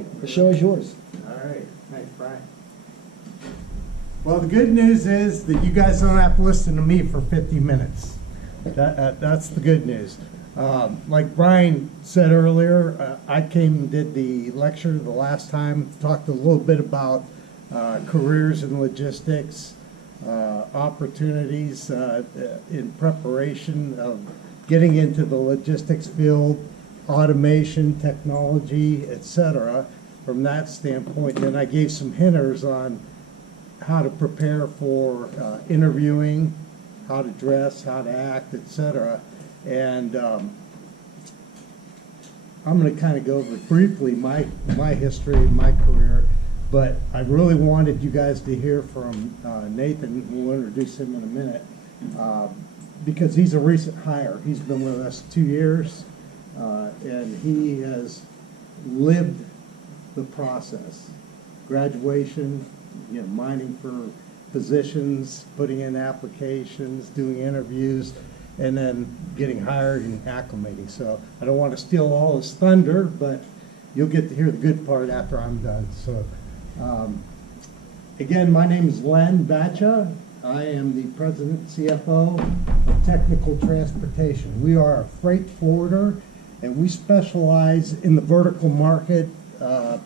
right, the show is yours. All right, thanks, Brian. Well, the good news is that you guys don't have to listen to me for 50 minutes. That's the good news. Like Brian said earlier, I came and did the lecture the last time, talked a little bit about careers in logistics, opportunities in preparation of getting into the logistics field, automation, technology, etc. From that standpoint, and then I gave some hinters on how to prepare for interviewing, how to dress, how to act, etc. And I'm going to kind of go over briefly my history and my career, but I really wanted you guys to hear from Nathan. We'll introduce him in a minute because he's a recent hire. He's been with us 2 years, and he has lived the process. Graduation, mining for positions, putting in applications, doing interviews, and then getting hired and acclimating. So I don't want to steal all his thunder, but you'll get to hear the good part after I'm done. So again, my name is Len Batcha. I am the president CFO of Technical Transportation. We are a freight forwarder, and we specialize in the vertical market,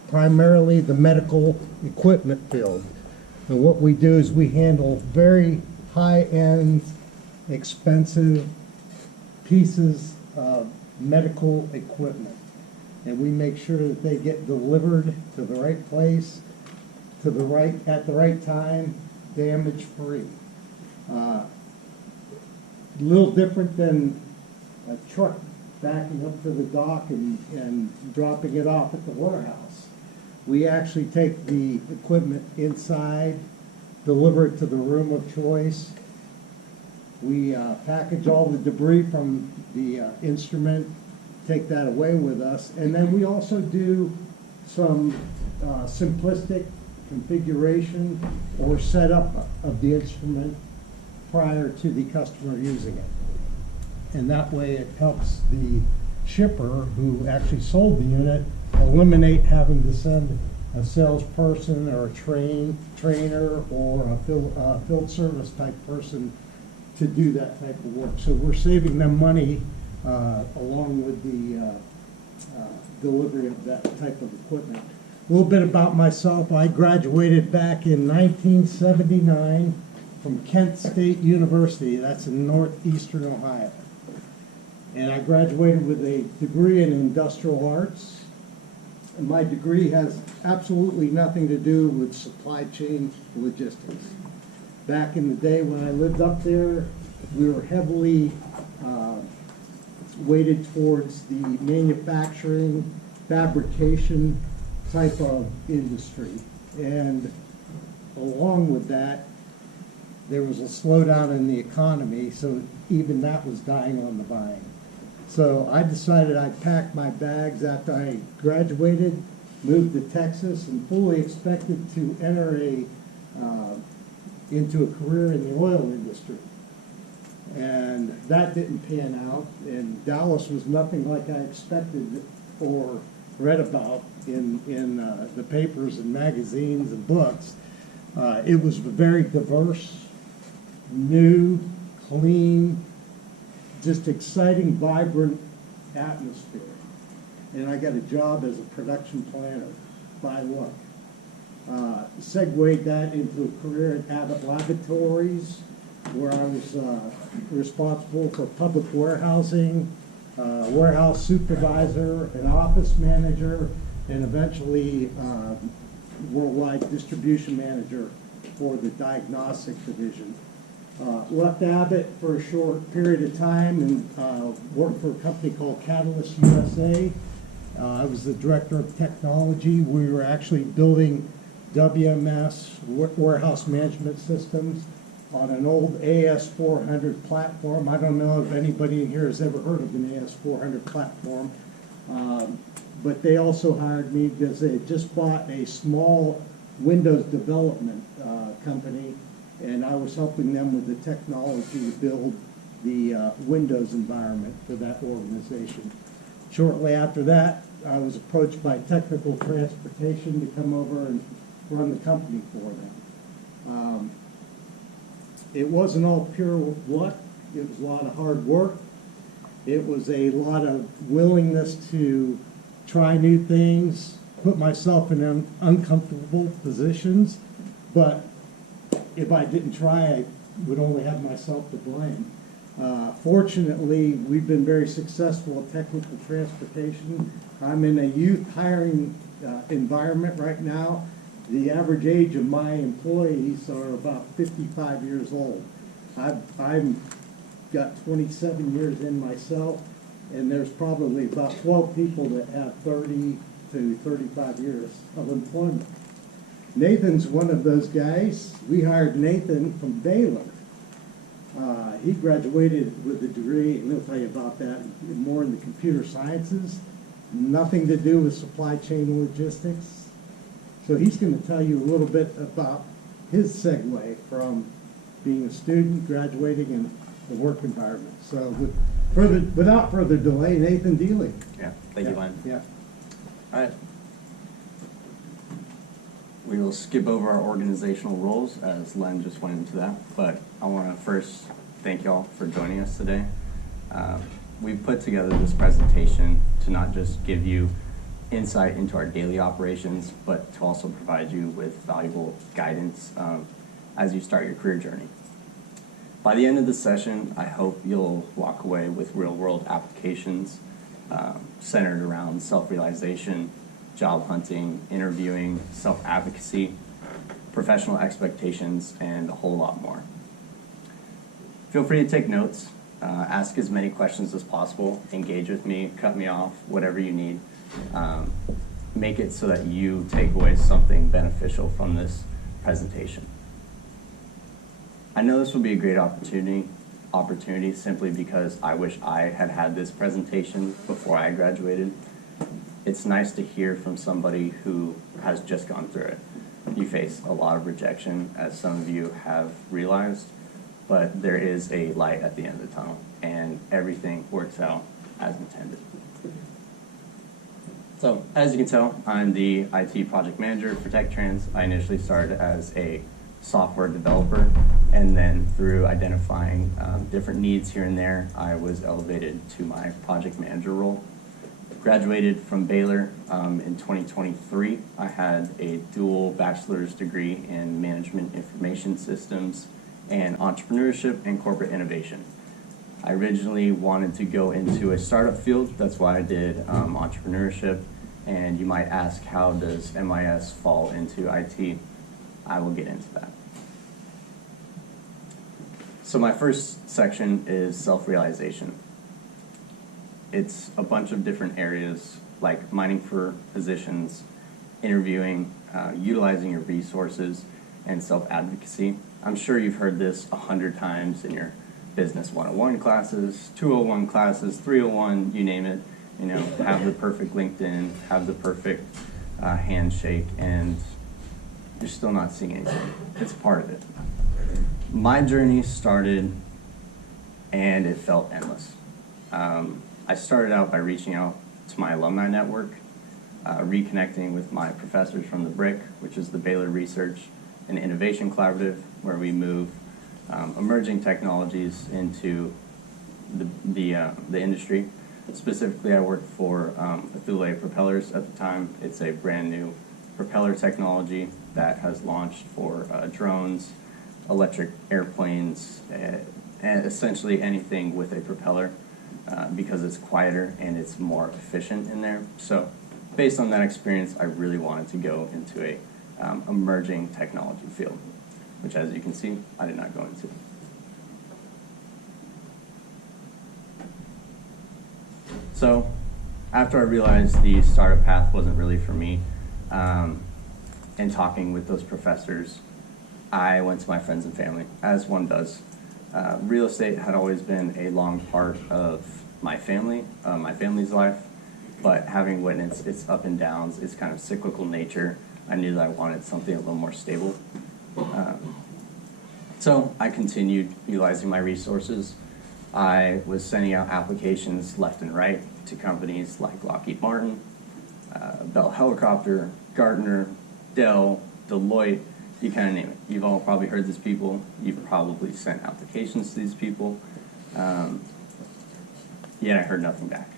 primarily the medical equipment field. And what we do is we handle very high-end, expensive pieces of medical equipment. And we make sure that they get delivered to the right place, at the right time, damage-free. A little different than a truck backing up to the dock and dropping it off at the warehouse. We actually take the equipment inside, deliver it to the room of choice. We package all the debris from the instrument, take that away with us, and then we also do some simplistic configuration or setup of the instrument prior to the customer using it. And that way it helps the shipper who actually sold the unit eliminate having to send a salesperson or a trainer or a field service type person to do that type of work. So we're saving them money along with the delivery of that type of equipment. A little bit about myself. I graduated back in 1979 from Kent State University. That's in northeastern Ohio. And I graduated with a degree in industrial arts. And my degree has absolutely nothing to do with supply chain logistics. Back in the day when I lived up there, we were heavily weighted towards the manufacturing, fabrication type of industry. And along with that, there was a slowdown in the economy, so even that was dying on the vine. So I decided I'd pack my bags after I graduated, moved to Texas, and fully expected to enter into a career in the oil industry. And that didn't pan out, and Dallas was nothing like I expected or read about in the papers and magazines and books. It was a very diverse, new, clean, just exciting, vibrant atmosphere. And I got a job as a production planner by luck. Segued that into a career at Abbott Laboratories, where I was responsible for public warehousing, warehouse supervisor, an office manager, and eventually worldwide distribution manager for the diagnostic division. Left Abbott for a short period of time and worked for a company called Catalyst USA. I was the director of technology. We were actually building WMS, warehouse management systems, on an old AS400 platform. I don't know if anybody in here has ever heard of an AS400 platform, but they also hired me because they had just bought a small Windows development company, and I was helping them with the technology to build the Windows environment for that organization. Shortly after that, I was approached by Technical Transportation to come over and run the company for them. It wasn't all pure luck. It was a lot of hard work. It was a lot of willingness to try new things, put myself in uncomfortable positions. But if I didn't try, I would only have myself to blame. Fortunately, we've been very successful at Technical Transportation. I'm in a youth hiring environment right now. The average age of my employees are about 55 years old. I've got 27 years in myself, and there's probably about 12 people that have 30 to 35 years of employment. Nathan's one of those guys. We hired Nathan from Baylor. He graduated with a degree, and he'll tell you about that, more in the computer sciences, nothing to do with supply chain logistics. So he's going to tell you a little bit about his segue from being a student, graduating, and the work environment. So without further delay, Nathan Dealey. Yeah, thank you, Len. Yeah. All right. We will skip over our organizational roles as Len just went into that, but I want to first thank y'all for joining us today. We've put together this presentation to not just give you insight into our daily operations, but to also provide you with valuable guidance as you start your career journey. By the end of the session, I hope you'll walk away with real-world applications centered around self-realization, job hunting, interviewing, self-advocacy, professional expectations, and a whole lot more. Feel free to take notes, ask as many questions as possible, engage with me, cut me off, whatever you need. Make it so that you take away something beneficial from this presentation. I know this will be a great opportunity simply because I wish I had had this presentation before I graduated. It's nice to hear from somebody who has just gone through it. You face a lot of rejection, as some of you have realized, but there is a light at the end of the tunnel, and everything works out as intended. So, as you can tell, I'm the IT project manager for TechTrans. I initially started as a software developer, and then through identifying different needs here and there, I was elevated to my project manager role. Graduated from Baylor in 2023. I had a dual bachelor's degree in management information systems and entrepreneurship and corporate innovation. I originally wanted to go into a startup field. That's why I did entrepreneurship. And you might ask, how does MIS fall into IT? I will get into that. So my first section is self-realization. It's a bunch of different areas like mining for positions, interviewing, utilizing your resources, and self-advocacy. I'm sure you've heard this 100 times in your business 101 classes, 201 classes, 301, you name it. You know, have the perfect LinkedIn, have the perfect handshake, and you're still not seeing anything. It's part of it. My journey started, and it felt endless. I started out by reaching out to my alumni network, reconnecting with my professors from the BRIC, which is the Baylor Research and Innovation Collaborative, where we move emerging technologies into the industry. Specifically, I worked for Thule Propellers at the time. It's a brand new propeller technology that has launched for drones, electric airplanes, and essentially anything with a propeller because it's quieter and it's more efficient in there. So based on that experience, I really wanted to go into a emerging technology field, which, as you can see, I did not go into. So after I realized the startup path wasn't really for me, and talking with those professors, I went to my friends and family, as one does. Real estate had always been a long part of my family's life, but having witnessed its up and downs, its kind of cyclical nature, I knew that I wanted something a little more stable. So I continued utilizing my resources. I was sending out applications left and right to companies like Lockheed Martin, Bell Helicopter, Gartner, Dell, Deloitte, you kind of name it. You've all probably heard these people. You've probably sent applications to these people. Yet I heard nothing back.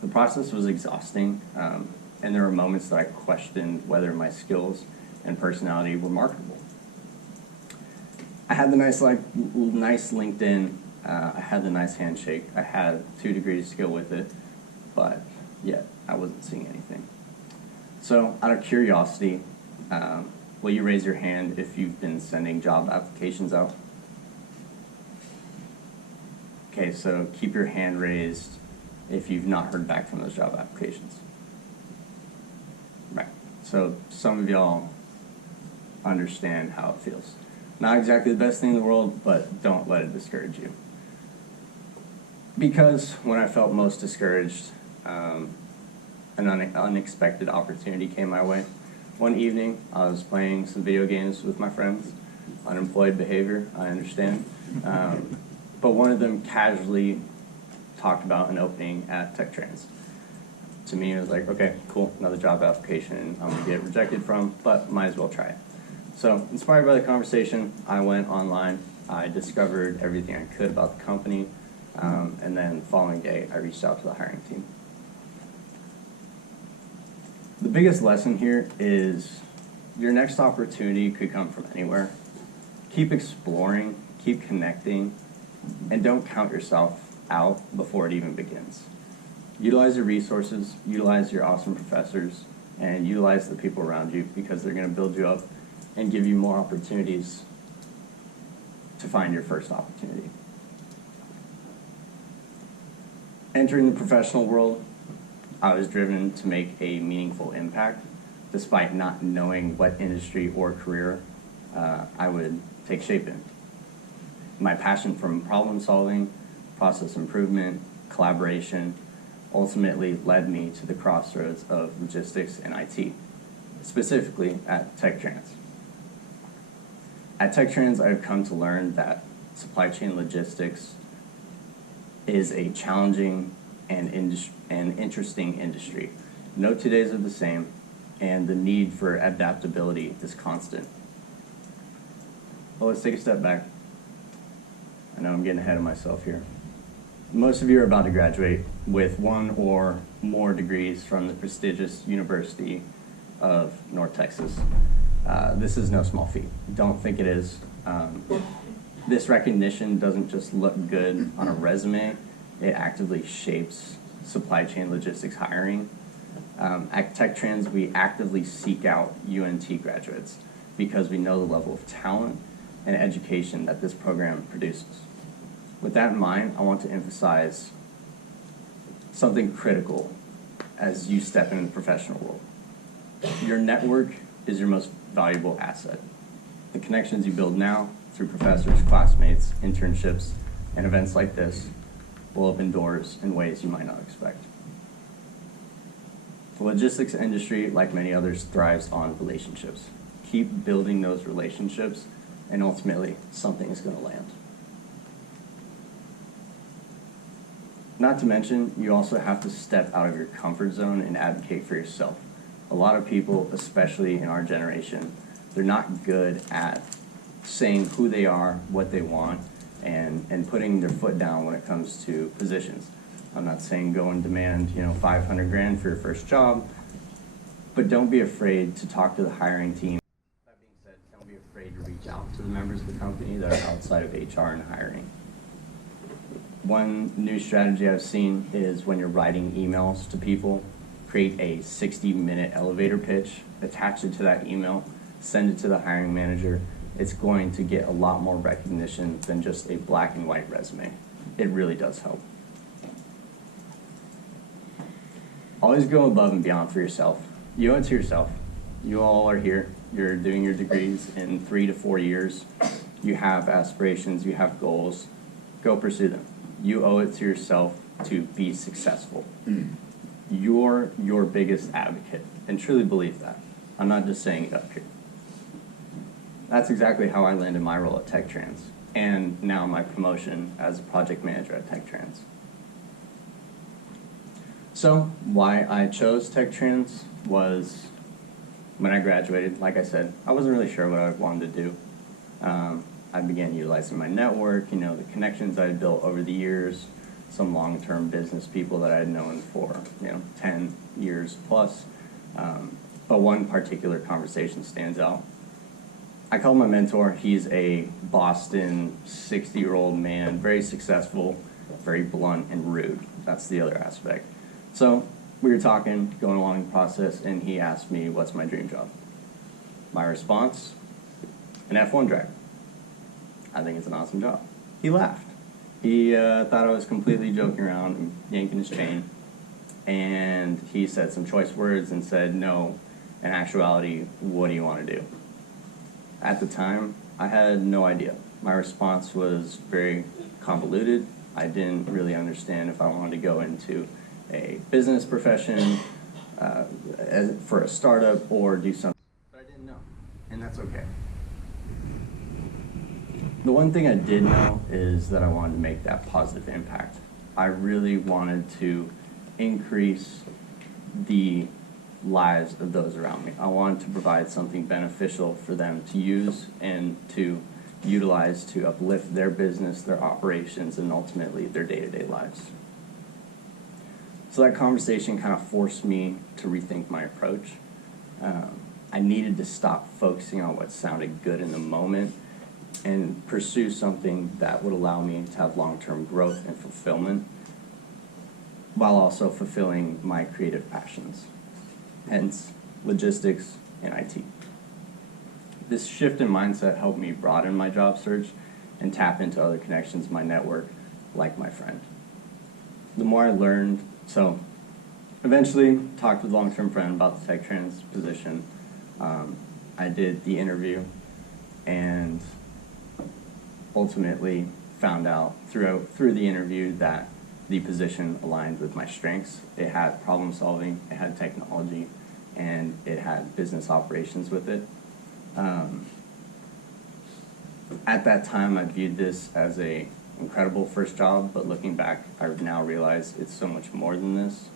The process was exhausting, and there were moments that I questioned whether my skills and personality were marketable. I had the nice LinkedIn, I had the nice handshake, I had 2 degrees to go with it, but yet I wasn't seeing anything. So out of curiosity, will you raise your hand if you've been sending job applications out? Okay, so keep your hand raised if you've not heard back from those job applications. Right, so some of y'all understand how it feels. Not exactly the best thing in the world, but don't let it discourage you. Because when I felt most discouraged, an unexpected opportunity came my way. One evening, I was playing some video games with my friends. Unemployed behavior, I understand. But one of them casually talked about an opening at TechTrans. To me, it was like, okay, cool, another job application I'm gonna get rejected from, but might as well try it. So, inspired by the conversation, I went online, I discovered everything I could about the company, and then the following day, I reached out to the hiring team. The biggest lesson here is your next opportunity could come from anywhere. Keep exploring, keep connecting, and don't count yourself out before it even begins. Utilize your resources, utilize your awesome professors, and utilize the people around you because they're going to build you up and give you more opportunities to find your first opportunity. Entering the professional world, I was driven to make a meaningful impact despite not knowing what industry or career I would take shape in. My passion from problem solving, process improvement, collaboration, ultimately led me to the crossroads of logistics and IT, specifically at TechTrans. At TechTrans, I've come to learn that supply chain logistics is a challenging and interesting industry. No 2 days are the same, and the need for adaptability is constant. Well, let's take a step back. I know I'm getting ahead of myself here. Most of you are about to graduate with 1 or more degrees from the prestigious University of North Texas. This is no small feat. Don't think it is. This recognition doesn't just look good on a resume, it actively shapes supply chain logistics hiring. At TechTrans, we actively seek out UNT graduates because we know the level of talent and education that this program produces. With that in mind, I want to emphasize something critical as you step into the professional world. Your network is your most valuable asset. The connections you build now through professors, classmates, internships, and events like this will open doors in ways you might not expect. The logistics industry, like many others, thrives on relationships. Keep building those relationships, and ultimately, something is going to land. Not to mention, you also have to step out of your comfort zone and advocate for yourself. A lot of people, especially in our generation, they're not good at saying who they are, what they want, and putting their foot down when it comes to positions. I'm not saying go and demand, $500 grand for your first job, but don't be afraid to talk to the hiring team. That being said, don't be afraid to reach out to the members of the company that are outside of HR and hiring. One new strategy I've seen is when you're writing emails to people, create a 60-minute elevator pitch, attach it to that email, send it to the hiring manager. It's going to get a lot more recognition than just a black and white resume. It really does help. Always go above and beyond for yourself. You owe it to yourself. You all are here. You're doing your degrees in 3 to 4 years. You have aspirations. You have goals. Go pursue them. You owe it to yourself to be successful. You're your biggest advocate, and truly believe that. I'm not just saying it up here. That's exactly how I landed my role at TechTrans, and now my promotion as a project manager at TechTrans. So why I chose TechTrans was when I graduated, like I said, I wasn't really sure what I wanted to do. I began utilizing my network, the connections I had built over the years, some long-term business people that I had known for, 10 years plus. But one particular conversation stands out. I called my mentor. He's a Boston 60-year-old man, very successful, very blunt and rude. That's the other aspect. So we were talking, going along the process, and he asked me, what's my dream job? My response, an F1 driver. I think it's an awesome job. He laughed. He thought I was completely joking around and yanking his chain. And he said some choice words and said, no, in actuality, what do you want to do? At the time, I had no idea. My response was very convoluted. I didn't really understand if I wanted to go into a business profession for a startup or do something. But I didn't know, and that's okay. The one thing I did know is that I wanted to make that positive impact. I really wanted to increase the lives of those around me. I wanted to provide something beneficial for them to use and to utilize to uplift their business, their operations, and ultimately their day-to-day lives. So that conversation kind of forced me to rethink my approach. I needed to stop focusing on what sounded good in the moment and pursue something that would allow me to have long-term growth and fulfillment while also fulfilling my creative passions, hence logistics and IT. This shift in mindset helped me broaden my job search and tap into other connections in my network, like my friend. The more I learned, so eventually talked with a long-term friend about the TechTrans position. I did the interview and ultimately found out through the interview that the position aligned with my strengths. It had problem solving, it had technology, and it had business operations with it. At that time, I viewed this as a incredible first job, but looking back, I now realize it's so much more than this.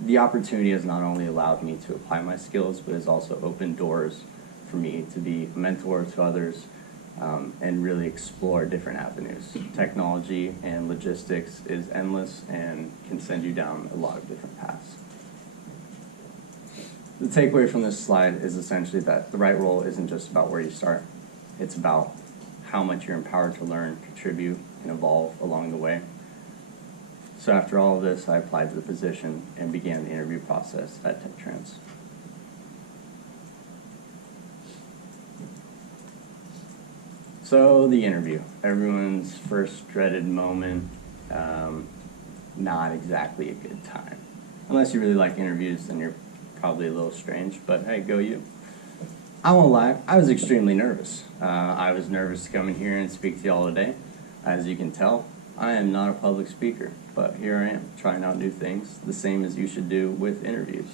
The opportunity has not only allowed me to apply my skills, but has also opened doors for me to be a mentor to others and really explore different avenues. Technology and logistics is endless and can send you down a lot of different paths. The takeaway from this slide is essentially that the right role isn't just about where you start. It's about how much you're empowered to learn, contribute, and evolve along the way. So after all of this, I applied to the position and began the interview process at TechTrans. So the interview, everyone's first dreaded moment, not exactly a good time. Unless you really like interviews, then you're probably a little strange, but hey, go you. I won't lie, I was extremely nervous. I was nervous to come in here and speak to y'all today. As you can tell, I am not a public speaker, but here I am, trying out new things, the same as you should do with interviews.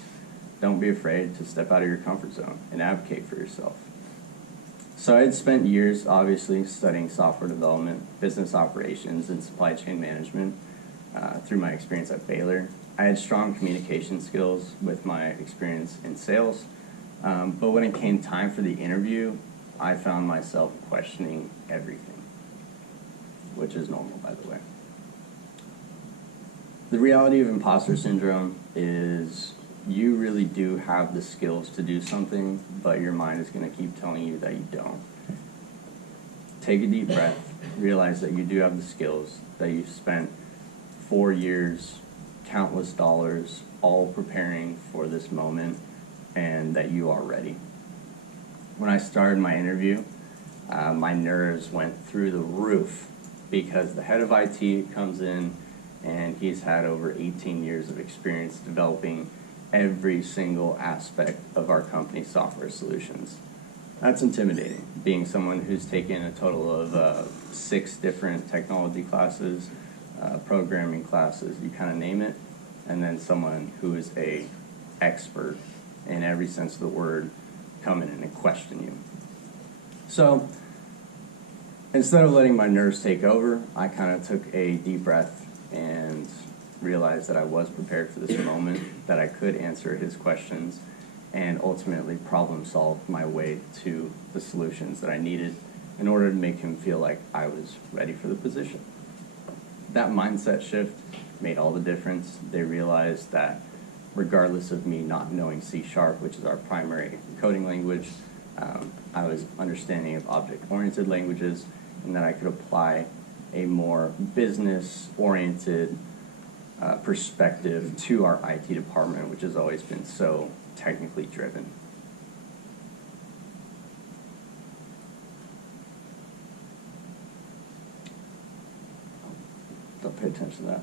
Don't be afraid to step out of your comfort zone and advocate for yourself. So I had spent years, obviously, studying software development, business operations, and supply chain management through my experience at Baylor. I had strong communication skills with my experience in sales, but when it came time for the interview, I found myself questioning everything, which is normal, by the way. The reality of imposter syndrome is you really do have the skills to do something, but your mind is going to keep telling you that you don't. Take a deep breath, realize that you do have the skills, that you've spent 4 years, countless dollars, all preparing for this moment, and that you are ready. When I started my interview, my nerves went through the roof because the head of IT comes in and he's had over 18 years of experience developing every single aspect of our company's software solutions. That's intimidating, being someone who's taken a total of 6 different technology classes, programming classes, you kind of name it, and then someone who is a expert in every sense of the word come in and question you. So instead of letting my nerves take over, I kind of took a deep breath and realized that I was prepared for this moment, that I could answer his questions, and ultimately problem solve my way to the solutions that I needed in order to make him feel like I was ready for the position. That mindset shift made all the difference. They realized that regardless of me not knowing C#, which is our primary coding language, I was understanding of object-oriented languages, and that I could apply a more business-oriented perspective to our IT department, which has always been so technically driven. Don't pay attention to that.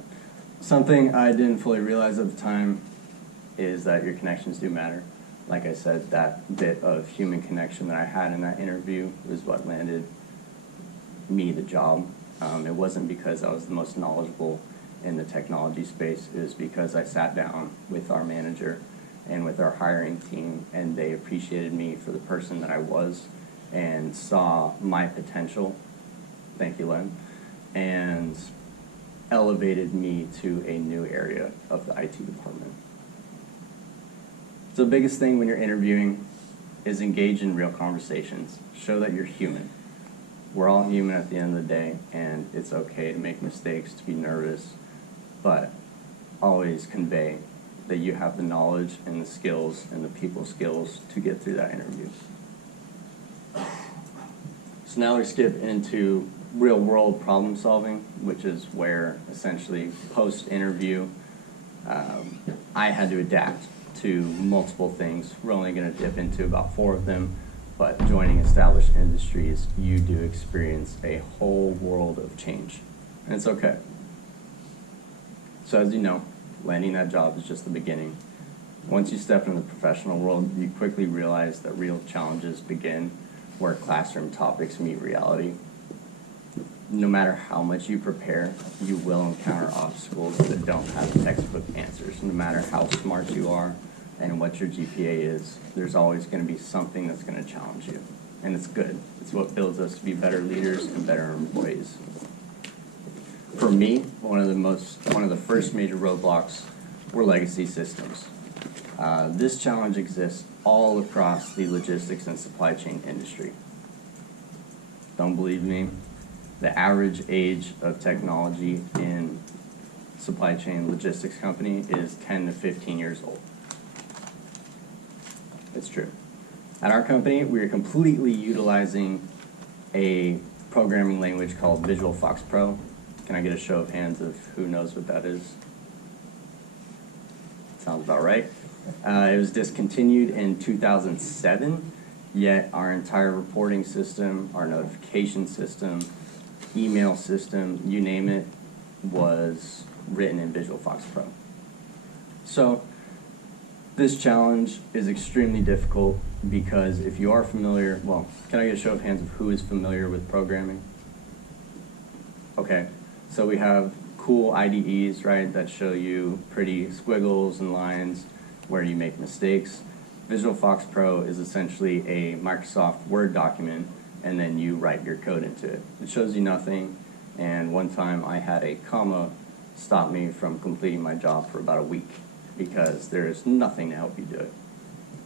Something I didn't fully realize at the time is that your connections do matter. Like I said, that bit of human connection that I had in that interview was what landed me the job. It wasn't because I was the most knowledgeable in the technology space. It was because I sat down with our manager and with our hiring team, and they appreciated me for the person that I was and saw my potential. Thank you, Len. And elevated me to a new area of the IT department. So the biggest thing when you're interviewing is engage in real conversations. Show that you're human. We're all human at the end of the day, and it's okay to make mistakes, to be nervous, but always convey that you have the knowledge and the skills and the people skills to get through that interview. So now we skip into real world problem solving, which is where essentially post-interview I had to adapt to multiple things. We're only going to dip into about 4 of them, but joining established industries, you do experience a whole world of change, and it's okay. So as you know, landing that job is just the beginning. Once you step into the professional world, you quickly realize that real challenges begin where classroom topics meet reality. No matter how much you prepare, you will encounter obstacles that don't have textbook answers. No matter how smart you are and what your GPA is, there's always going to be something that's going to challenge you. And it's good. It's what builds us to be better leaders and better employees. For me, one of the first major roadblocks were legacy systems. This challenge exists all across the logistics and supply chain industry. Don't believe me? The average age of technology in supply chain logistics company is 10 to 15 years old. It's true. At our company, we are completely utilizing a programming language called Visual Fox Pro. Can I get a show of hands of who knows what that is? Sounds about right. It was discontinued in 2007, yet our entire reporting system, our notification system, email system, you name it, was written in Visual Fox Pro. So this challenge is extremely difficult because if you are familiar, well, can I get a show of hands of who is familiar with programming? Okay, so we have cool IDEs, right, that show you pretty squiggles and lines where you make mistakes. Visual Fox Pro is essentially a Microsoft Word document, and then you write your code into it. It shows you nothing, and one time I had a comma stop me from completing my job for about a week because there is nothing to help you do it.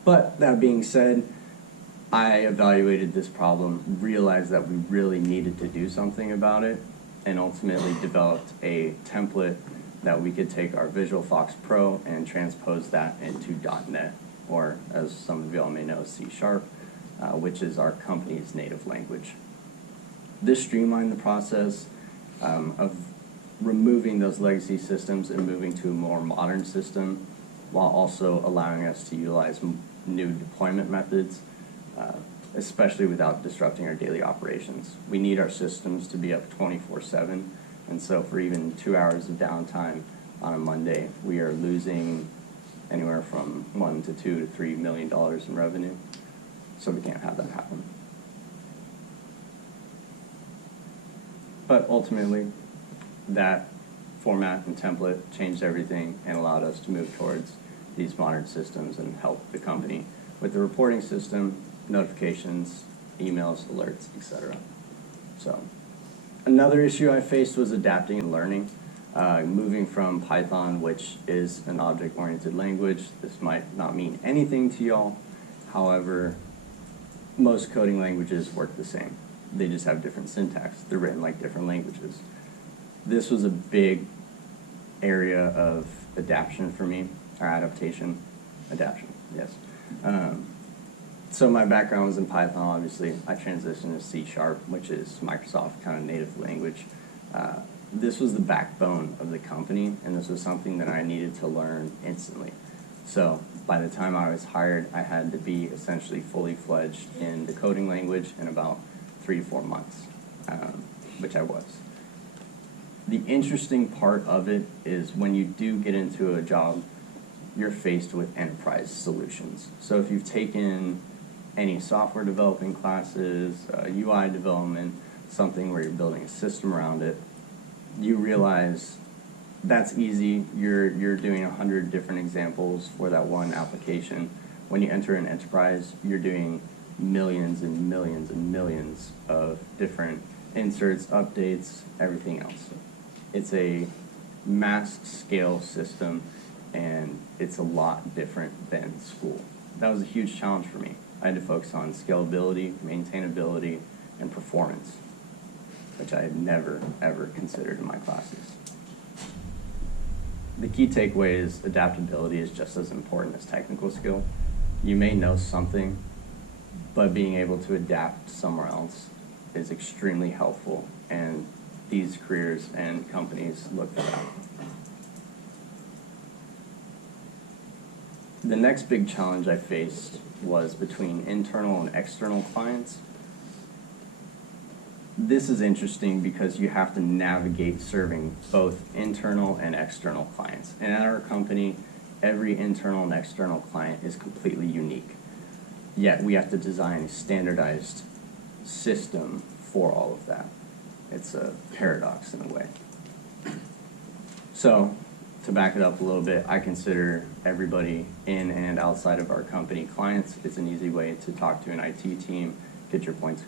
But that being said, I evaluated this problem, realized that we really needed to do something about it, and ultimately developed a template that we could take our Visual Fox Pro and transpose that into .NET, or as some of y'all may know, C#, which is our company's native language. This streamlined the process of removing those legacy systems and moving to a more modern system, while also allowing us to utilize new deployment methods, especially without disrupting our daily operations. We need our systems to be up 24/7, and so for even 2 hours of downtime on a Monday, we are losing anywhere from $1 to $2 to $3 million in revenue. So we can't have that happen. But ultimately, that format and template changed everything and allowed us to move towards these modern systems and help the company with the reporting system, notifications, emails, alerts, etc. So another issue I faced was adapting and learning. Moving from Python, which is an object-oriented language, this might not mean anything to y'all. However, most coding languages work the same. They just have different syntax. They're written like different languages. This was a big area of adaptation for me, or adaptation, yes. So my background was in Python, obviously. I transitioned to C#, which is Microsoft kind of native language. This was the backbone of the company, and this was something that I needed to learn instantly. So by the time I was hired, I had to be essentially fully fledged in the coding language in about 3 to 4 months, which I was. The interesting part of it is when you do get into a job, you're faced with enterprise solutions. So if you've taken any software developing classes, UI development, something where you're building a system around it, you realize that's easy. You're doing 100 different examples for that one application. When you enter an enterprise, you're doing millions and millions and millions of different inserts, updates, everything else. It's a mass scale system, and it's a lot different than school. That was a huge challenge for me. I had to focus on scalability, maintainability, and performance, which I had never, ever considered in my classes. The key takeaway is adaptability is just as important as technical skill. You may know something, but being able to adapt somewhere else is extremely helpful, and these careers and companies look for that. The next big challenge I faced was between internal and external clients. This is interesting because you have to navigate serving both internal and external clients. And at our company, every internal and external client is completely unique. Yet we have to design a standardized system for all of that. It's a paradox in a way. So, to back it up a little bit, I consider everybody in and outside of our company clients. It's an easy way to talk to an IT team, get your points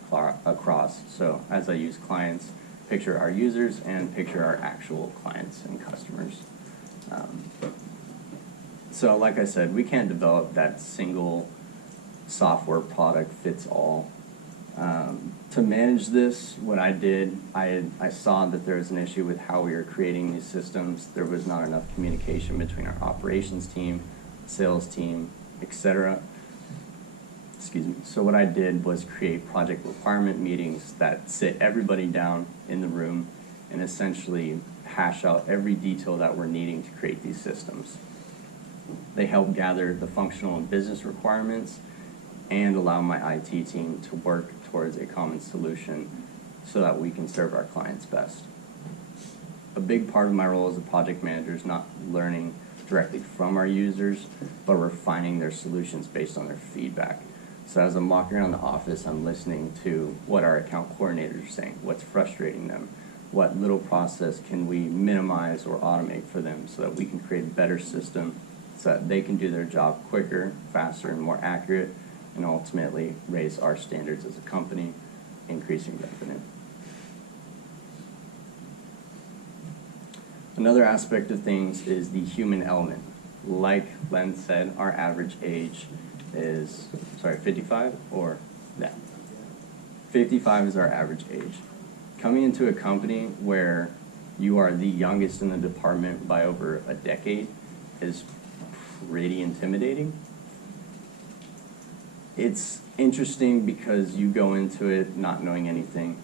across. So as I use clients, picture our users and picture our actual clients and customers. So like I said, we can't develop that single software product fits all. To manage this, what I did, I saw that there was an issue with how we were creating these systems. There was not enough communication between our operations team, sales team, etc. Excuse me. So what I did was create project requirement meetings that sit everybody down in the room and essentially hash out every detail that we're needing to create these systems. They help gather the functional and business requirements and allow my IT team to work towards a common solution so that we can serve our clients best. A big part of my role as a project manager is not learning directly from our users, but refining their solutions based on their feedback. So as I'm walking around the office, I'm listening to what our account coordinators are saying, what's frustrating them, what little process can we minimize or automate for them so that we can create a better system so that they can do their job quicker, faster, and more accurate, and ultimately raise our standards as a company, increasing revenue. Another aspect of things is the human element. Like Len said, our average age is, 55 or that? 55 is our average age. Coming into a company where you are the youngest in the department by over a decade is pretty intimidating. It's interesting because you go into it not knowing anything.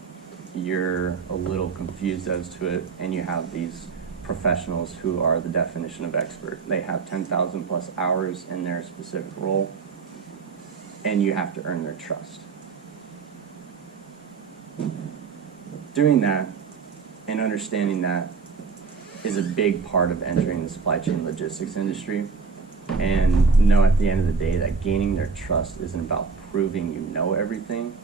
You're a little confused as to it, and you have these professionals who are the definition of expert. They have 10,000 plus hours in their specific role, and you have to earn their trust. Doing that and understanding that is a big part of entering the supply chain logistics industry. And know at the end of the day that gaining their trust isn't about proving you know everything,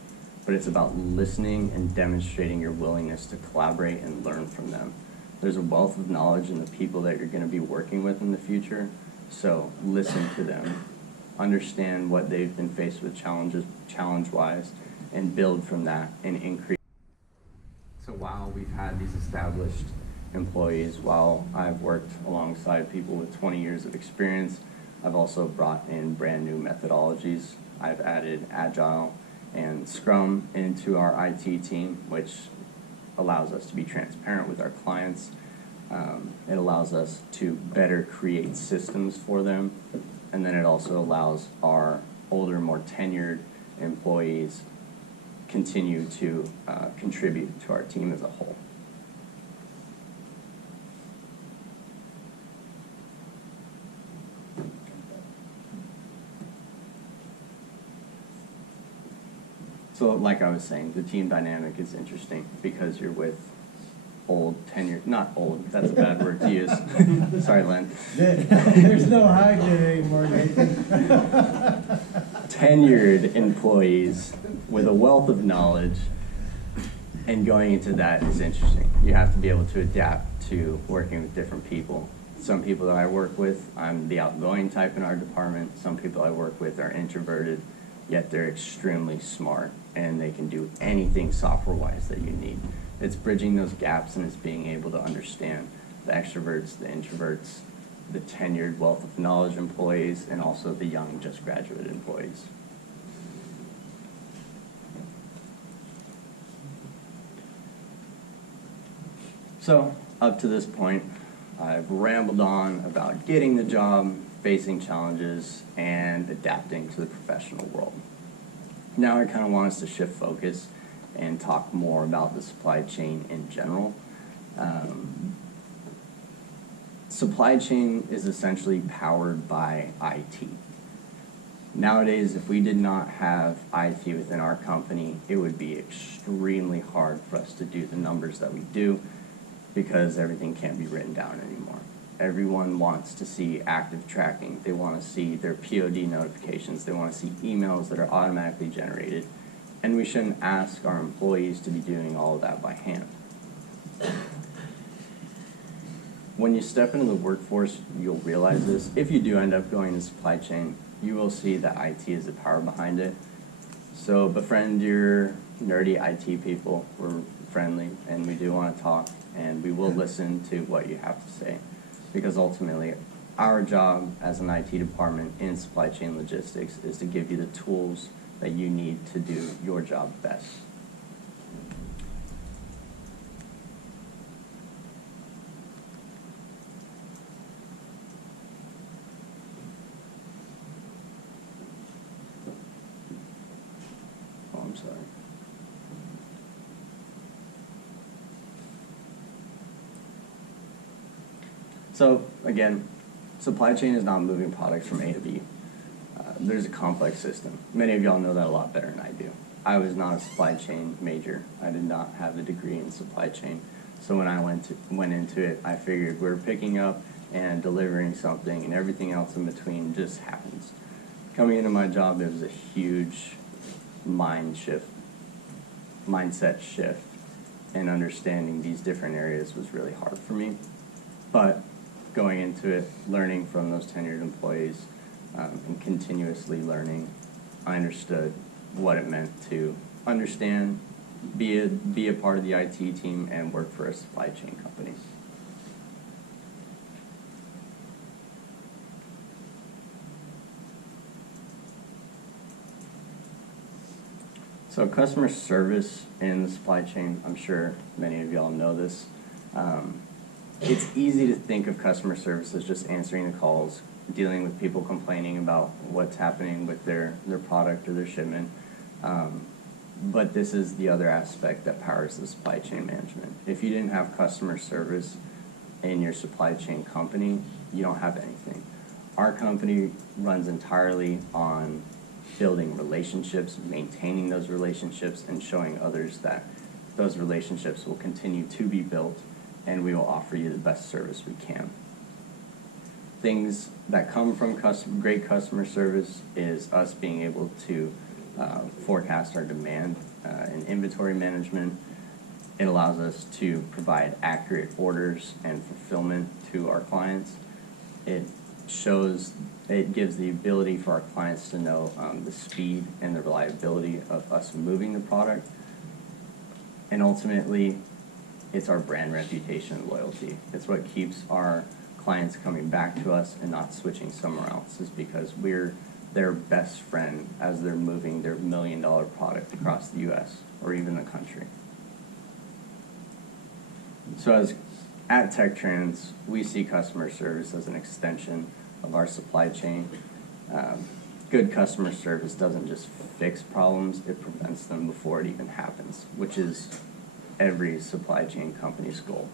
but it's about listening and demonstrating your willingness to collaborate and learn from them. There's a wealth of knowledge in the people that you're going to be working with in the future, so listen to them, understand what they've been faced with challenge-wise, and build from that and increase. So while we've had these established employees. While I've worked alongside people with 20 years of experience, I've also brought in brand new methodologies. I've added Agile and Scrum into our IT team, which allows us to be transparent with our clients. It allows us to better create systems for them, and then it also allows our older, more tenured employees continue to contribute to our team as a whole. So like I was saying, the team dynamic is interesting because you're with old, tenured, not old, that's a bad word to use. Sorry, Len. There's no hiding it anymore, Nathan. Tenured employees with a wealth of knowledge, and going into that is interesting. You have to be able to adapt to working with different people. Some people that I work with, I'm the outgoing type in our department. Some people I work with are introverted, yet they're extremely smart and they can do anything software-wise that you need. It's bridging those gaps, and it's being able to understand the extroverts, the introverts, the tenured wealth of knowledge employees, and also the young, just graduate employees. So, up to this point, I've rambled on about getting the job, facing challenges, and adapting to the professional world. Now I kind of want us to shift focus and talk more about the supply chain in general. Supply chain is essentially powered by IT. Nowadays, if we did not have IT within our company, it would be extremely hard for us to do the numbers that we do because everything can't be written down anymore. Everyone wants to see active tracking. They want to see their POD notifications. They want to see emails that are automatically generated. And we shouldn't ask our employees to be doing all of that by hand. When you step into the workforce, you'll realize this. If you do end up going to supply chain, you will see that IT is the power behind it. So befriend your nerdy IT people. We're friendly, and we do want to talk, and we will listen to what you have to say. Because ultimately, our job as an IT department in supply chain logistics is to give you the tools that you need to do your job best. Oh, I'm sorry. So again, supply chain is not moving products from A to B. There's a complex system. Many of y'all know that a lot better than I do. I was not a supply chain major. I did not have a degree in supply chain. So when I went into it, I figured we're picking up and delivering something, and everything else in between just happens. Coming into my job, it was a huge mindset shift, and understanding these different areas was really hard for me. But going into it, learning from those tenured employees, and continuously learning, I understood what it meant to understand, be a part of the IT team, and work for a supply chain company. So customer service in the supply chain, I'm sure many of y'all know this. It's easy to think of customer service as just answering the calls, dealing with people complaining about what's happening with their product or their shipment. But this is the other aspect that powers the supply chain management. If you didn't have customer service in your supply chain company, you don't have anything. Our company runs entirely on building relationships, maintaining those relationships, and showing others that those relationships will continue to be built, and we will offer you the best service we can. Things that come from great customer service is us being able to forecast our demand and inventory management. It allows us to provide accurate orders and fulfillment to our clients. It gives the ability for our clients to know the speed and the reliability of us moving the product. And ultimately, it's our brand reputation and loyalty. It's what keeps our clients coming back to us and not switching somewhere else, is because we're their best friend as they're moving their $1 million product across the US or even the country. So at TechTrans, we see customer service as an extension of our supply chain. Good customer service doesn't just fix problems, it prevents them before it even happens, which is every supply chain company's goal.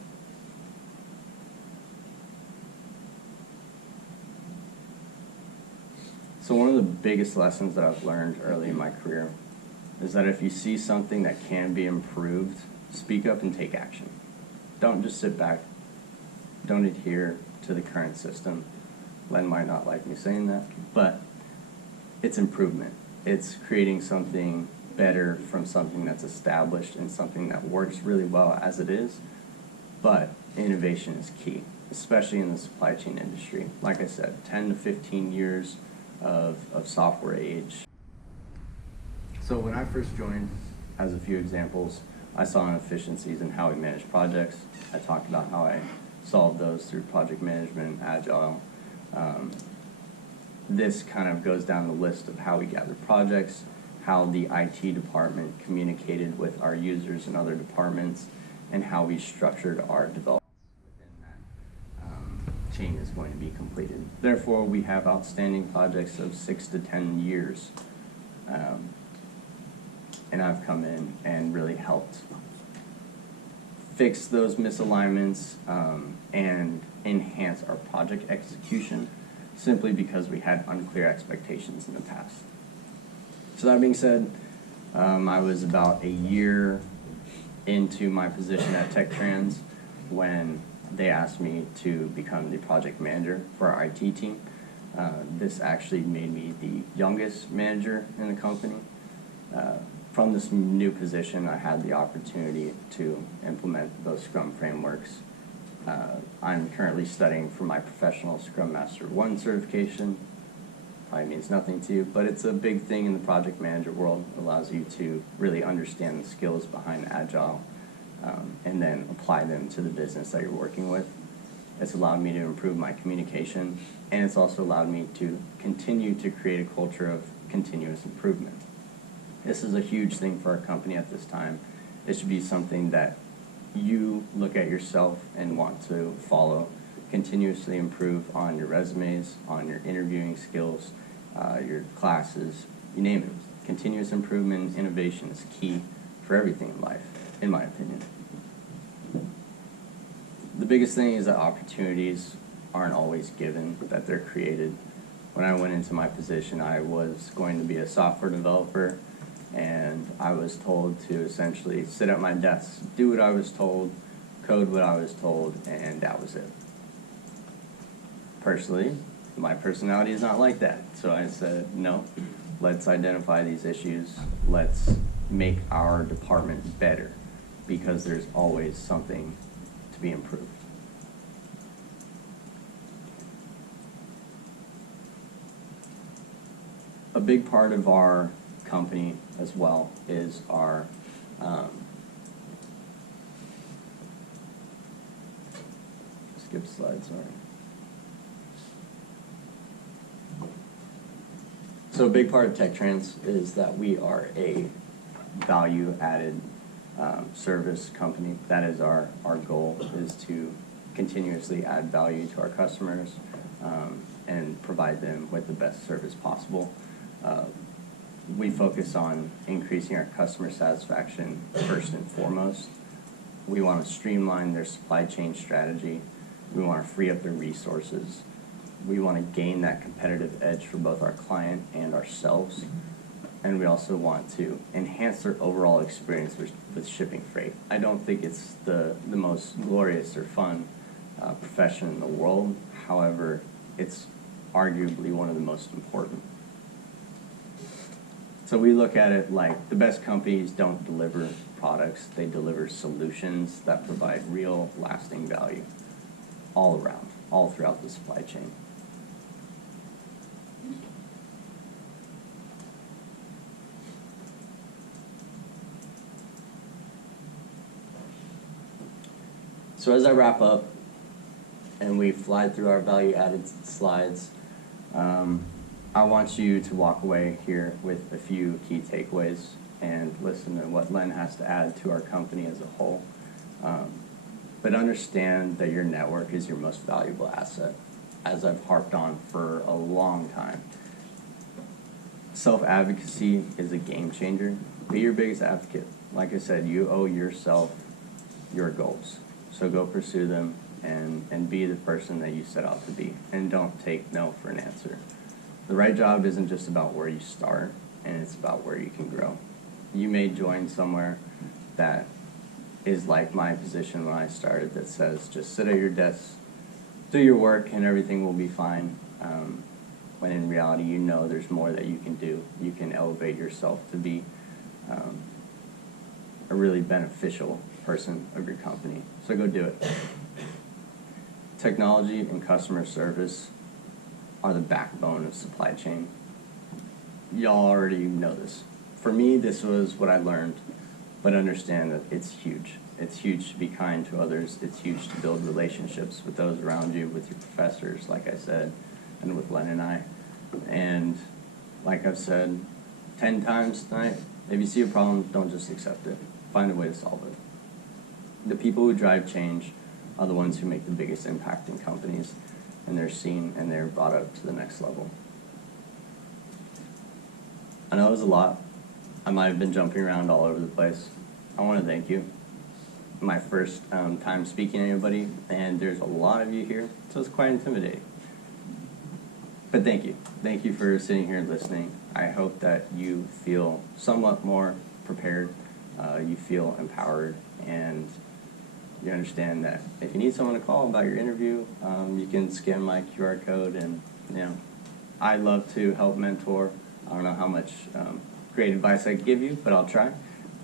So one of the biggest lessons that I've learned early in my career is that if you see something that can be improved, speak up and take action. Don't just sit back. Don't adhere to the current system. Len might not like me saying that, but it's improvement. It's creating something better from something that's established and something that works really well as it is. But innovation is key, especially in the supply chain industry. Like I said, 10 to 15 years of software age. So when I first joined, as a few examples, I saw inefficiencies in how we manage projects. I talked about how I solved those through project management, agile. This kind of goes down the list of how we gather projects, how the IT department communicated with our users and other departments, and how we structured our development within that chain is going to be completed. Therefore, we have outstanding projects of 6 to 10 years. And I've come in and really helped fix those misalignments and enhance our project execution, simply because we had unclear expectations in the past. So that being said, I was about a year into my position at TechTrans when they asked me to become the project manager for our IT team. This actually made me the youngest manager in the company. From this new position, I had the opportunity to implement those Scrum frameworks. I'm currently studying for my professional Scrum Master 1 certification. Probably means nothing to you, but it's a big thing in the project manager world. It allows you to really understand the skills behind Agile and then apply them to the business that you're working with. It's allowed me to improve my communication, and it's also allowed me to continue to create a culture of continuous improvement. This is a huge thing for our company at this time. It should be something that you look at yourself and want to follow. Continuously improve on your resumes, on your interviewing skills, your classes, you name it. Continuous improvement and innovation is key for everything in life, in my opinion. The biggest thing is that opportunities aren't always given, that they're created. When I went into my position, I was going to be a software developer, and I was told to essentially sit at my desk, do what I was told, code what I was told, and that was it. Personally, my personality is not like that. So I said, no, let's identify these issues. Let's make our department better, because there's always something to be improved. A big part of our company as well is our skip slide, sorry. So a big part of TechTrans is that we are a value-added service company. That is our goal, is to continuously add value to our customers and provide them with the best service possible. We focus on increasing our customer satisfaction first and foremost. We want to streamline their supply chain strategy. We want to free up their resources. We want to gain that competitive edge for both our client and ourselves. And we also want to enhance their overall experience with shipping freight. I don't think it's the most glorious or fun profession in the world. However, it's arguably one of the most important. So we look at it like the best companies don't deliver products, they deliver solutions that provide real, lasting value all around, all throughout the supply chain. So as I wrap up and we fly through our value-added slides, I want you to walk away here with a few key takeaways and listen to what Len has to add to our company as a whole. But understand that your network is your most valuable asset, as I've harped on for a long time. Self-advocacy is a game changer. Be your biggest advocate. Like I said, you owe yourself your goals. So go pursue them and be the person that you set out to be. And don't take no for an answer. The right job isn't just about where you start, and it's about where you can grow. You may join somewhere that is like my position when I started, that says just sit at your desk, do your work, and everything will be fine. When in reality, you know there's more that you can do. You can elevate yourself to be a really beneficial person of your company. So go do it. Technology and customer service are the backbone of supply chain. Y'all already know this. For me, this was what I learned, but understand that it's huge. It's huge to be kind to others. It's huge to build relationships with those around you, with your professors, like I said, and with Len and I. And like I've said 10 times tonight, if you see a problem, don't just accept it. Find a way to solve it. The people who drive change are the ones who make the biggest impact in companies, and they're seen and they're brought up to the next level. I know it was a lot. I might have been jumping around all over the place. I want to thank you. My first time speaking to anybody, and there's a lot of you here, so it's quite intimidating. But thank you. Thank you for sitting here and listening. I hope that you feel somewhat more prepared, you feel empowered, and you understand that if you need someone to call about your interview, you can scan my QR code, and I love to help mentor. I don't know how much great advice I can give you, but I'll try.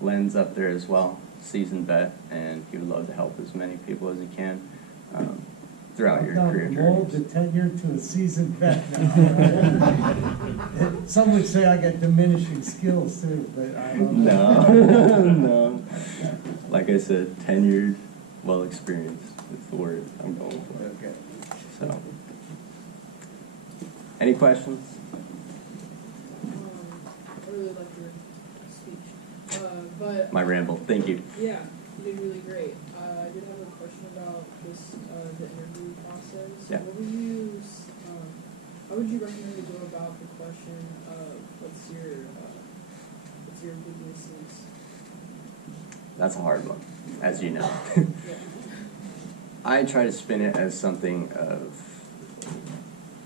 Len's up there as well, seasoned vet, and he would love to help as many people as he can throughout your career journey. I'm old to tenured to a seasoned vet now. Some would say I got diminishing skills too, but I don't know. No, no. Like I said, tenured, well experienced. That's the word I'm going for. Okay. So, any questions? I really liked your speech. But My ramble. Thank you. yeah, you did really great. I did have a question about this, the interview process. Yeah. What would you, how would you recommend to go about the question of what's your weaknesses? That's a hard one, as you know. Yeah. I try to spin it as something of,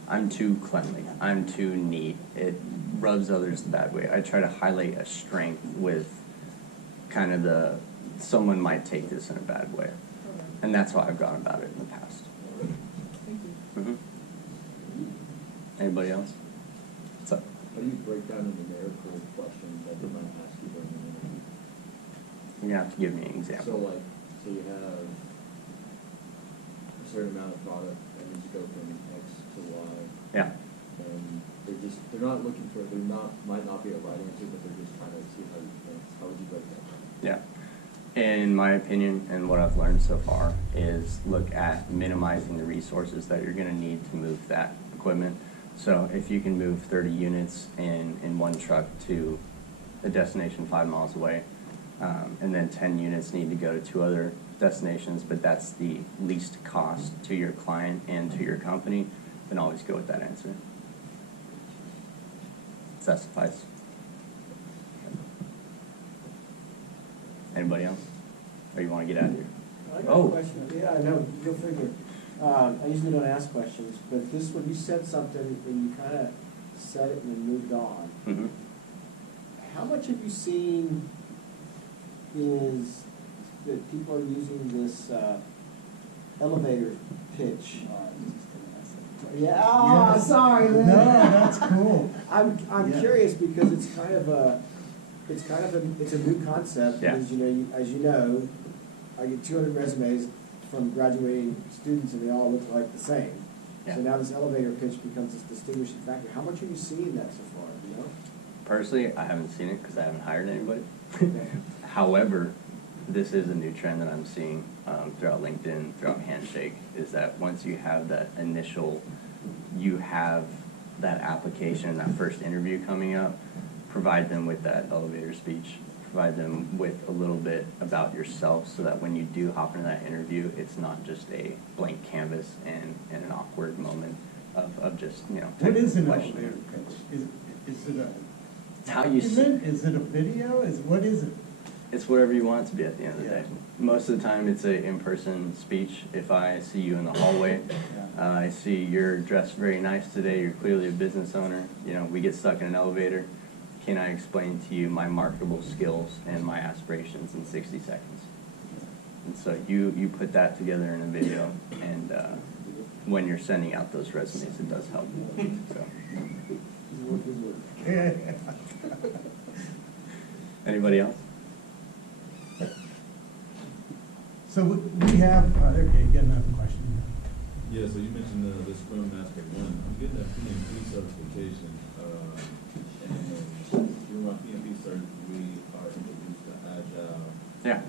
I'm too cleanly, I'm too neat. It rubs others the bad way. I try to highlight a strength with kind of someone might take this in a bad way. Okay. And that's how I've gone about it in the past. Thank you. Mm-hmm. Anybody else? What's up? How do you break down a numerical question that they might ask you during an interview? You're gonna have to give me an example. So you have a certain amount of product that needs to go from X to Y. Yeah. And they're not looking for, might not be a right answer, but they're just trying to see how you think. How would you break that down? Yeah. In my opinion, and what I've learned so far, is look at minimizing the resources that you're going to need to move that equipment. So if you can move 30 units in one truck to a destination 5 miles away, and then 10 units need to go to 2 other destinations, but that's the least cost to your client and to your company, then always go with that answer. Does that suffice? Anybody else? Or you want to get out of here? I got a question. Yeah, I know. Go figure. I usually don't ask questions, but this one, you said something and you kind of said it and then moved on. Mm-hmm. How much have you seen is that people are using this elevator pitch? Yeah. Oh, Yes. sorry, Lynn. No, that's cool. I'm Yeah. curious because it's kind of a new concept. Yeah. Because as you know, I get 200 resumes from graduating students and they all look like the same. Yeah. So now this elevator pitch becomes this distinguishing factor. How much have you seen that so far? Do you know? Personally, I haven't seen it because I haven't hired anybody. Okay. However, this is a new trend that I'm seeing throughout LinkedIn, throughout Handshake, is that once you have that initial, you have that application, that first interview coming up, provide them with that elevator speech, provide them with a little bit about yourself so that when you do hop into that interview, it's not just a blank canvas and an awkward moment of just, you know, What is an questioning. elevator pitch? Is it a It's how you document? Is it a video? What is it? It's whatever you want it to be at the end of the Yeah. day. Most of the time, it's a in-person speech. If I see you in the hallway, I see you're dressed very nice today, you're clearly a business owner, you know, we get stuck in an elevator. Can I explain to you my marketable skills and my aspirations in 60 seconds? And so you put that together in a video, and when you're sending out those resumes, it does help. So, anybody else? So we have, okay, you got another question. Yeah, so you mentioned the Scrum Master 1. I'm getting that PMP certification, and through my PMP cert, we are introduced to Agile, Yeah.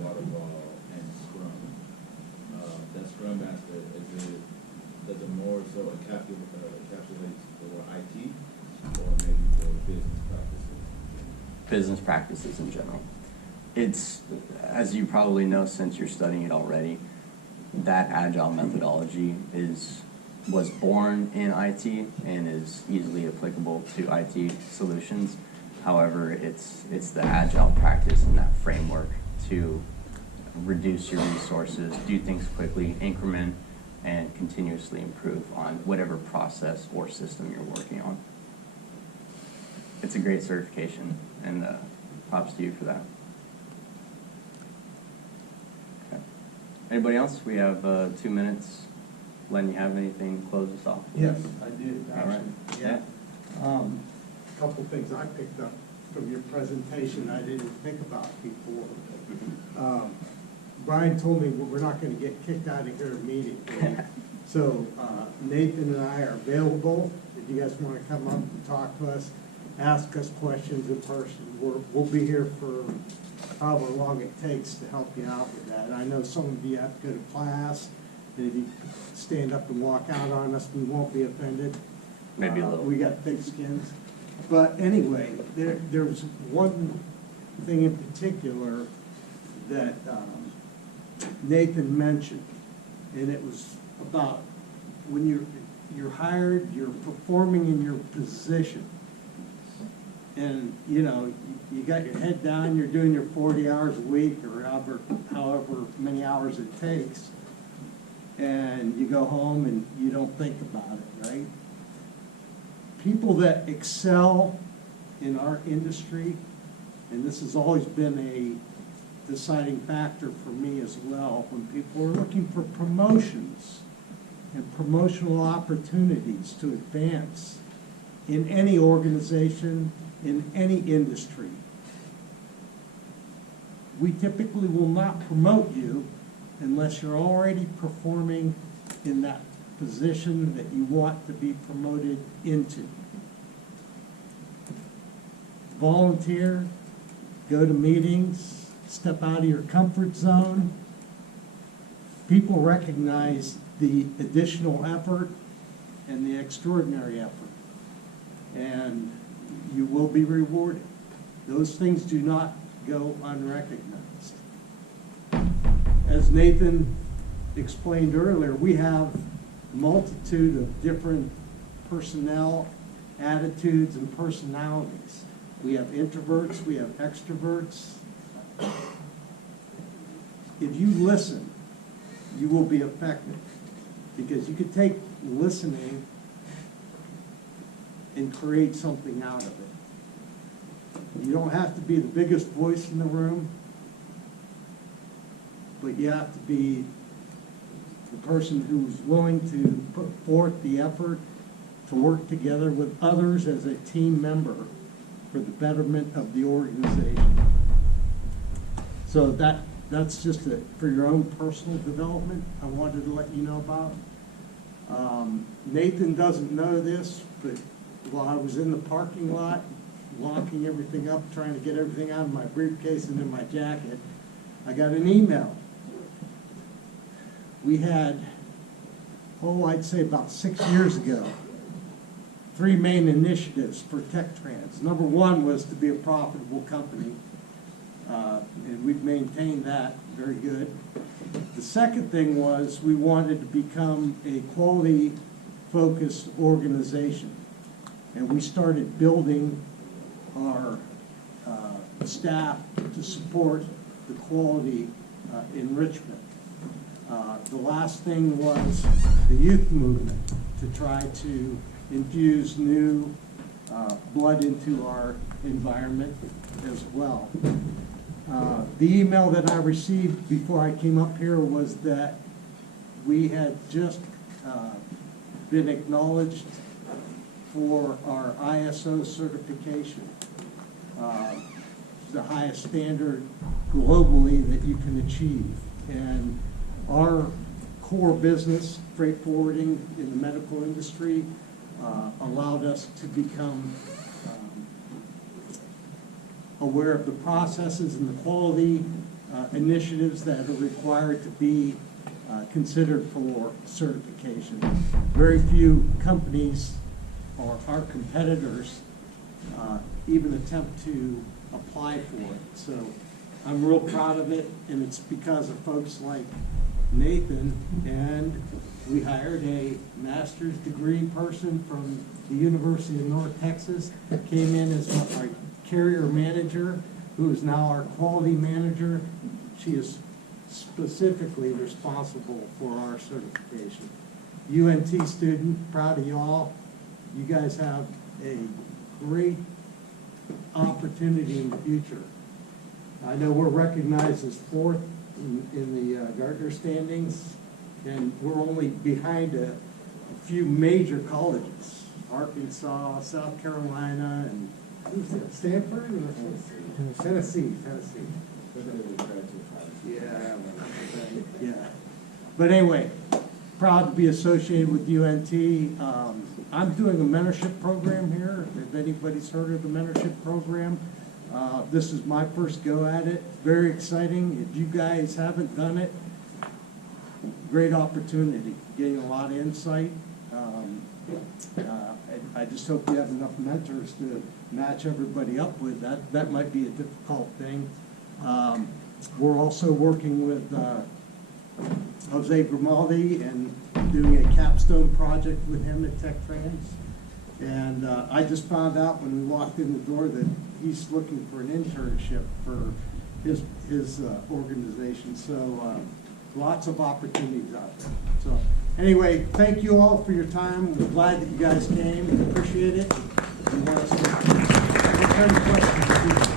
Waterfall, and Scrum. That Scrum Master, does it more so encapsulates for IT or maybe for business practices? Business practices in general. It's, as you probably know since you're studying it already, that agile methodology was born in IT and is easily applicable to IT solutions. However, it's the agile practice and that framework to reduce your resources, do things quickly, increment, and continuously improve on whatever process or system you're working on. It's a great certification, and props to you for that. Okay. Anybody else? We have 2 minutes. Len, you have anything to close us off? Yes, I did, All right. actually. Yeah. Couple things I picked up from your presentation I didn't think about before. Brian told me we're not gonna get kicked out of here immediately. So Nathan and I are available. If you guys wanna come up and talk to us, ask us questions in person, we'll be here for however long it takes to help you out with that. I know some of you have to go to class, and if you stand up and walk out on us, we won't be offended. Maybe a little. We got thick skins. But anyway, there's one thing in particular that Nathan mentioned, and it was about when you're hired, you're performing in your position. And, you know, you got your head down, you're doing your 40 hours a week or however many hours it takes, and you go home and you don't think about it, right? People that excel in our industry, and this has always been a deciding factor for me as well, when people are looking for promotions and promotional opportunities to advance in any organization, in any industry. We typically will not promote you unless you're already performing in that position that you want to be promoted into. Volunteer, go to meetings, step out of your comfort zone. People recognize the additional effort and the extraordinary effort, and you will be rewarded. Those things do not go unrecognized. As Nathan explained earlier, we have a multitude of different personnel, attitudes, and personalities. We have introverts, we have extroverts. If you listen, you will be effective, because you could take listening and create something out of it. You don't have to be the biggest voice in the room, but you have to be the person who's willing to put forth the effort to work together with others as a team member for the betterment of the organization. So that's just for your own personal development I wanted to let you know about. Nathan doesn't know this, but while I was in the parking lot, locking everything up, trying to get everything out of my briefcase and in my jacket, I got an email. We had, I'd say about 6 years ago, 3 main initiatives for TechTrans. Number one was to be a profitable company, and we've maintained that very good. The second thing was we wanted to become a quality-focused organization, and we started building our staff to support the quality enrichment. The last thing was the youth movement, to try to infuse new blood into our environment as well. The email that I received before I came up here was that we had just been acknowledged for our ISO certification, the highest standard globally that you can achieve. And our core business, freight forwarding in the medical industry, allowed us to become aware of the processes and the quality initiatives that are required to be considered for certification. Very few companies or our competitors even attempt to apply for it. So I'm real proud of it, and it's because of folks like Nathan, and we hired a master's degree person from the University of North Texas that came in as our carrier manager, who is now our quality manager. She is specifically responsible for our certification. UNT student, proud of y'all. You guys have a great opportunity in the future. I know we're recognized as 4th in the Gartner standings, and we're only behind a few major colleges, Arkansas, South Carolina, and who's that, Stanford? Or Tennessee. Yeah. But anyway, proud to be associated with UNT. I'm doing a mentorship program here. If anybody's heard of the mentorship program, this is my first go at it. Very exciting. If you guys haven't done it, great opportunity. Getting a lot of insight. I just hope you have enough mentors to match everybody up with. That might be a difficult thing. We're also working with Jose Grimaldi and doing a capstone project with him at TechTrans. And I just found out when we walked in the door that he's looking for an internship for his organization. So lots of opportunities out there. So anyway, thank you all for your time. We're glad that you guys came. We appreciate it. We want to answer questions.